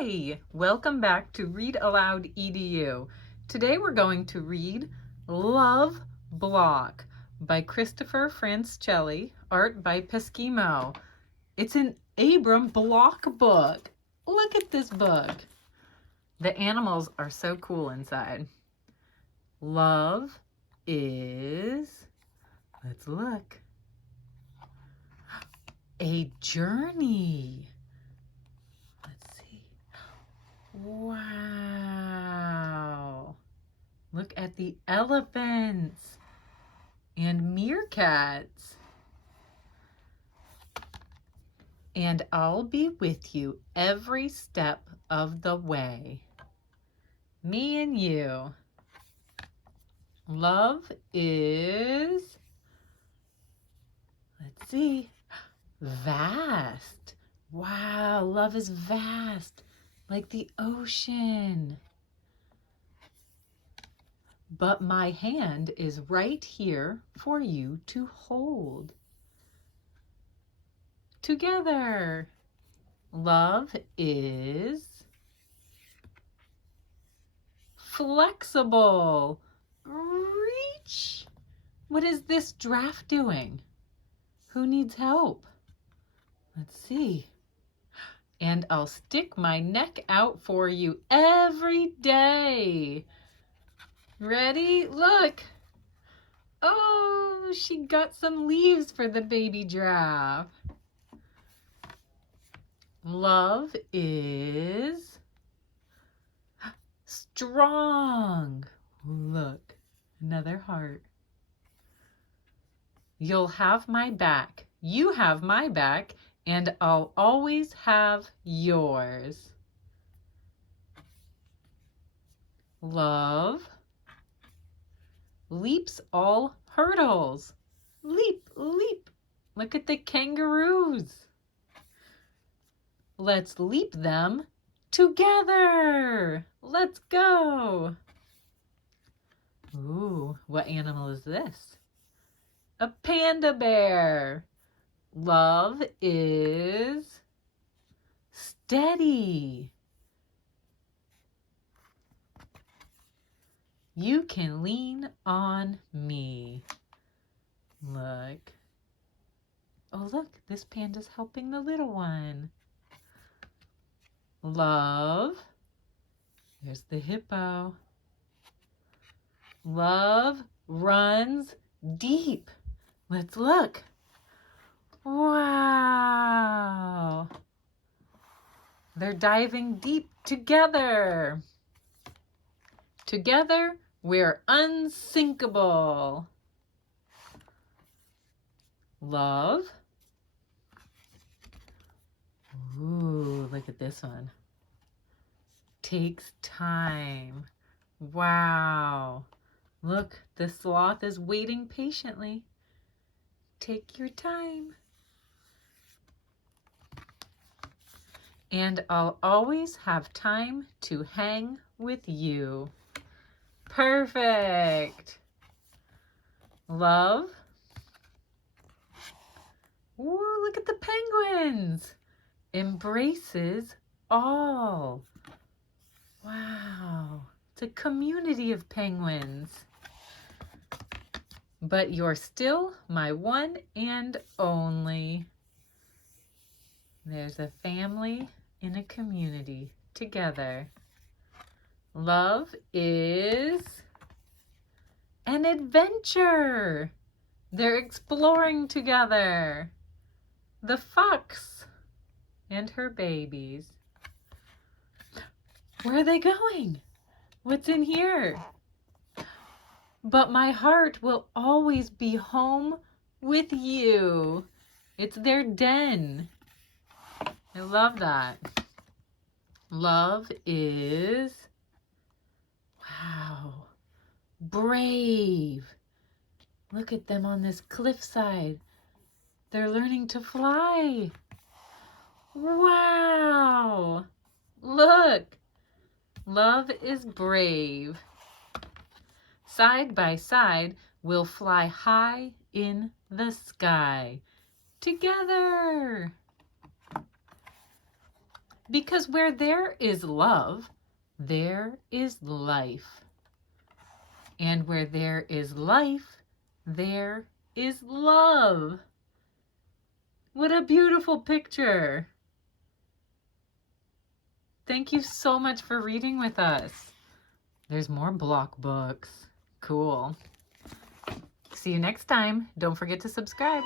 Hi, welcome back to Read Aloud Edu. Today we're going to read Loveblock by Christopher Francelli, art by Peschimo. It's an Abram Block book. Look at this book. The animals are so cool inside. Love is, let's look, a journey. Wow. Look at the elephants and meerkats. And I'll be with you every step of the way. Me and you. Love is, let's see, vast. Wow, love is vast. Like the ocean. But my hand is right here for you to hold. Together. Love is flexible. Reach. What is this giraffe doing? Who needs help? Let's see. And I'll stick my neck out for you every day. Ready? Look. Oh, she got some leaves for the baby giraffe. Love is strong. Look, another heart. You'll have my back. You have my back. And I'll always have yours. Love leaps all hurdles. Leap, leap. Look at the kangaroos. Let's leap them together. Let's go. Ooh, what animal is this? A panda bear. Love is steady. You can lean on me. Look. Oh, look, this panda's helping the little one. Love. There's the hippo. Love runs deep. Let's look. Wow. They're diving deep together. Together, we're unsinkable. Love. Ooh, look at this one. Takes time. Wow. Look, the sloth is waiting patiently. Take your time. And I'll always have time to hang with you. Perfect. Love. Ooh, look at the penguins. Embraces all. Wow. It's a community of penguins. But you're still my one and only. There's a family in a community together. Love is an adventure. They're exploring together. The fox and her babies. Where are they going? What's in here? But my heart will always be home with you. It's their den. I love that. Love is, wow, brave. Look at them on this cliffside. They're learning to fly. Wow. Look. Love is brave. Side by side, we'll fly high in the sky. Together. Because where there is love, there is life. And where there is life, there is love. What a beautiful picture. Thank you so much for reading with us. There's more block books. Cool. See you next time. Don't forget to subscribe.